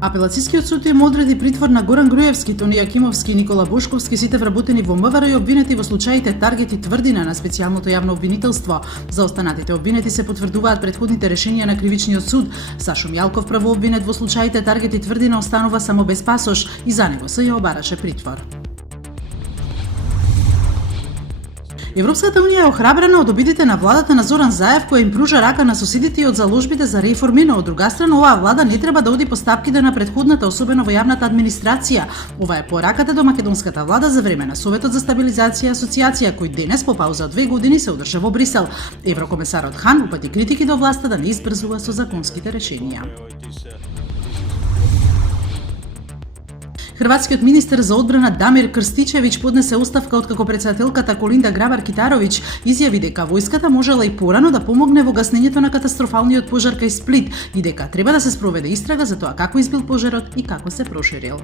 Апелацискиот суд им одреди притвор на Горан Груевски, Тони Јакимовски и Никола Бошковски, сите вработени во МВР и обвинети во случаите Таргет и Тврдина на специјалното јавно обвинителство. За останатите обвинети се потврдуваат претходните решенија на Кривичниот суд. Сашо Мјалков, правообвинет во случаите Таргет и Тврдина, останува само без пасош и за него се ја обараше притвор. Европската унија е охрабрена од обидите на владата на Зоран Заев, која им пружа рака на соседите и од заложбите за реформи, но од друга страна оваа влада не треба да оди по стапките на претходната, особено во јавната администрација. Ова е пораката до македонската влада за време на Советот за стабилизација и асоциација, кој денес по пауза од 2 години се одржа во Брисел. Еврокомесарот Хан упати критики до власта да не избрзува со законските решенија. Хрватскиот министер за одбрана Дамир Крстичевиќ поднесе оставка откако претседателката Колинда Грабар-Китаровиќ изјави дека војската можела и порано да помогне во гаснењето на катастрофалниот пожар кај Сплит и дека треба да се спроведе истрага за тоа како избил пожарот и како се проширил.